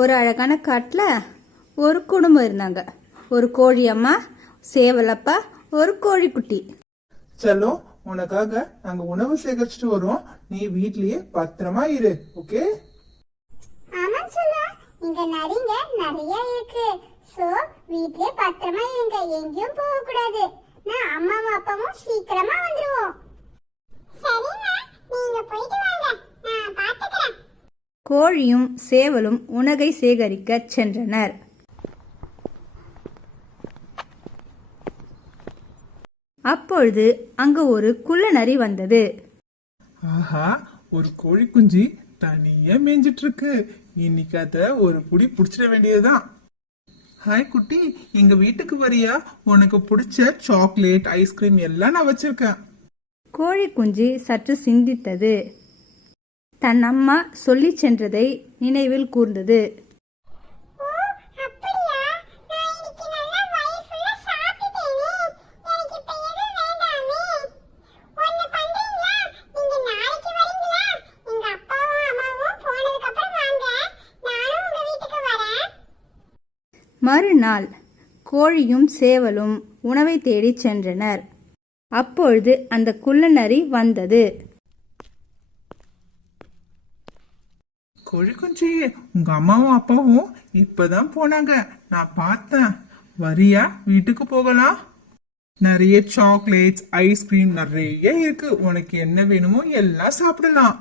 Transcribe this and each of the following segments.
ஒரு அழகான காட்டில் ஒரு குடும்பம் இருந்தாங்க. ஒரு கோழி அம்மா, சேவலப்பா, ஒரு கோழிக்குட்டி. செல்லோ, உனக்காக நாங்க உணவு சேகரிச்சுட்டு வரோம். நீ வீட்லயே பத்திரமா இரு. ஓகே? ஆமா செல்லோ, இங்க நரிங்க நிறைய இருக்கு. சோ வீட்லயே பத்திரமா இருங்க, எங்கேயும் போக கூடாது. நான் அம்மாவும் அப்பாவும் சீக்கிரமா வந்துருவோம். சரிண்ணா, நீங்க போயிட்டு வாங்க, நான் பாத்துக்கிறேன். கோழியும் சேவலும் உணவை சேகரிக்க சென்றனர். அப்பொழுது அங்கு ஒரு குள்ள நரி வந்தது. ஆஹா, ஒரு கோழி குஞ்சு தனியா மேய்ஞ்சிட்டு இருக்கு. இன்னைக்கு அத ஒரு புடி புடிச்சிட வேண்டியதுதான். ஹாய் குட்டி, எங்க வீட்டுக்கு வரியா? உனக்கு பிடிச்ச சாக்லேட், ஐஸ்கிரீம் எல்லாம் நான் வச்சிருக்கேன். கோழி குஞ்சு சற்று சிந்தித்தது. தன் அம்மா சொல்லி சென்றதை நினைவில் கூர்ந்தது. மறுநாள் கோழியும் சேவலும் உணவை தேடி சென்றனர். அப்பொழுது அந்த குள்ள நரி வந்தது. கோழி குஞ்சு, உங்க அம்மாவும் அப்பாவும் இப்பதான் போனாங்க, நான் பார்த்தேன். வரியா? வீட்டுக்கு போகலாம். நிறைய சாக்லேட்ஸ், ஐஸ்கிரீம் நிறைய இருக்கு. உனக்கு என்ன வேணுமோ எல்லாம் சாப்பிடலாம்.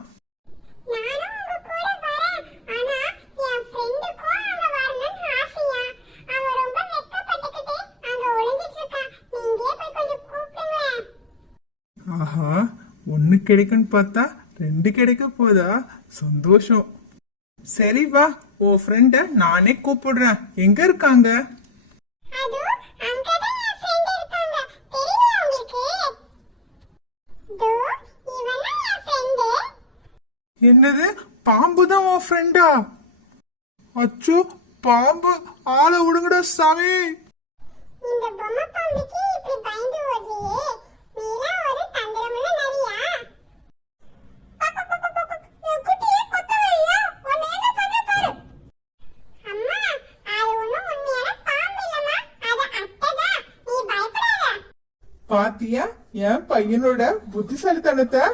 ஆஹா, ஒண்ணு கிடைக்கும்னு பார்த்தா ரெண்டு கிடைக்க போதா? சந்தோஷம். சரி வா, ஓ ஃப்ரெண்ட நானே கூப்பிடுறேன். எங்க இருக்காங்க? என்னது, பாம்பு தான் உன் ஃப்ரெண்டா? அச்சோ, பாம்பு, ஆளை விடுங்கடா சாமி. இந்த பொம்மை பாம்புக்கு இப்படி பயந்து ஓடுறியே, நீலாம் ஒரு தந்திரமுள்ள நரியா? என் குட்டியே கொத்த வரியா? உன்னை என்ன பண்ண பாரு. அம்மா, அது ஒண்ணும் உண்மையான பாம்பு இல்லம்மா, அது அட்டைதான். நீ பயப்படாத. பாத்தியா என் பையனோட புத்திசாலித்தனத்தை?